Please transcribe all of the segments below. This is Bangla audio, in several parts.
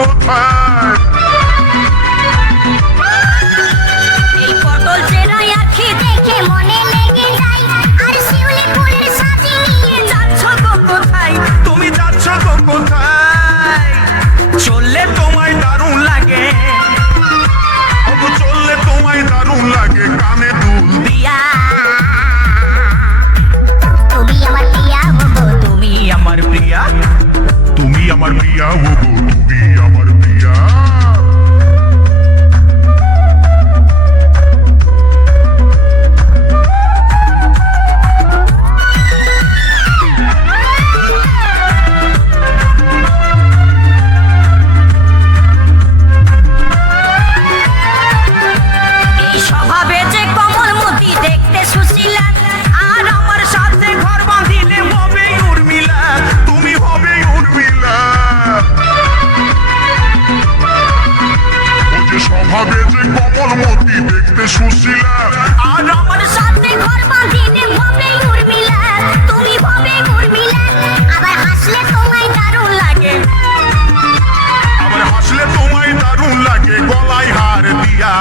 কোথায়? এই পটল চেরা আঁখি দেখে মনে লেগে যায়, আর শিউলি ফুলের সাজি নিয়ে যাচ্ছ গো কোথায়? তুমি যাচ্ছ গো কোথায়? চললে তোমায় দারুণ লাগে, ওগো চললে তোমায় দারুণ লাগে, কানে দুল দিয়া তুমি আমার প্রিয়া গো, তুমি আমার প্রিয়া। তুমি আমার প্রিয়া ওগো, তুমি আমার প্রিয়া। এই স্বভাবে যে কমলমতি দেখতে সুশীলা, আর আমার সাথে ঘর বাঁধিলে হবে উর্মিলা। তুমি হবে উর্মিলা। ও যে স্বভাবে যে কমলমতি দেখতে সুশীলা, আর আমার সাথে ঘর বাঁধিলে হবে উর্মিলা, তুমি হবে উর্মিলা। আবার হাসলে তোমায় দারুণ লাগে, আবার হাসলে তোমায় দারুণ লাগে, গলায় হার দিয়া।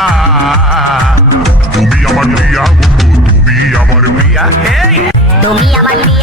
তুমি আমার প্রিয়া ওগো, তুমি আমার প্রিয়া। এই তুমি আমার প্রিয়া